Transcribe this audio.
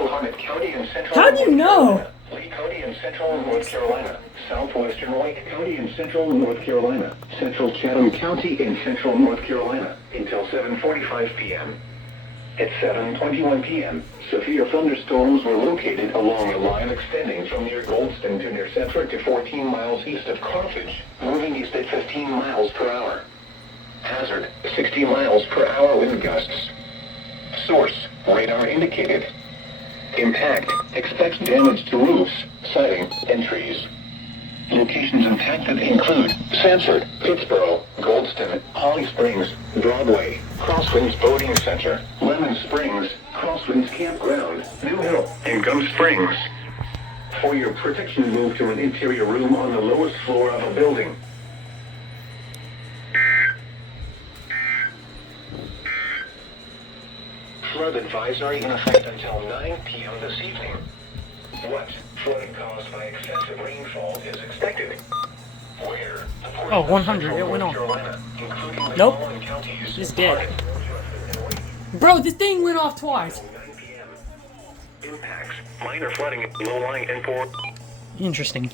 Central Harnett County and Central How do you know? Lee County in central North Carolina, southwestern Lake County in central North Carolina, central Chatham County in central North Carolina, until 7:45 p.m. At 7:21 p.m., severe thunderstorms were located along a line extending from near Goldston to near Sedgwick to 14 miles east of Carthage, moving east at 15 miles per hour. Hazard, 60 miles per hour wind gusts. Source, radar indicated. Impact, expects damage to roofs, siding, and trees. Locations impacted include Sanford, Pittsboro, Goldston, Holly Springs, Broadway, Crosswinds Boating Center, Lemon Springs, Crosswinds Campground, New Hill, and Gum Springs. For your protection, move to an interior room on the lowest floor of a building. Flood advisory in effect until 9 p.m. this evening. What flooding caused by excessive rainfall is expected? Where? Oh, 100. It went off. Nope. It's dead. Bro, this thing went off twice. 9 p.m. Impacts, minor flooding, low-lying and poor. Interesting.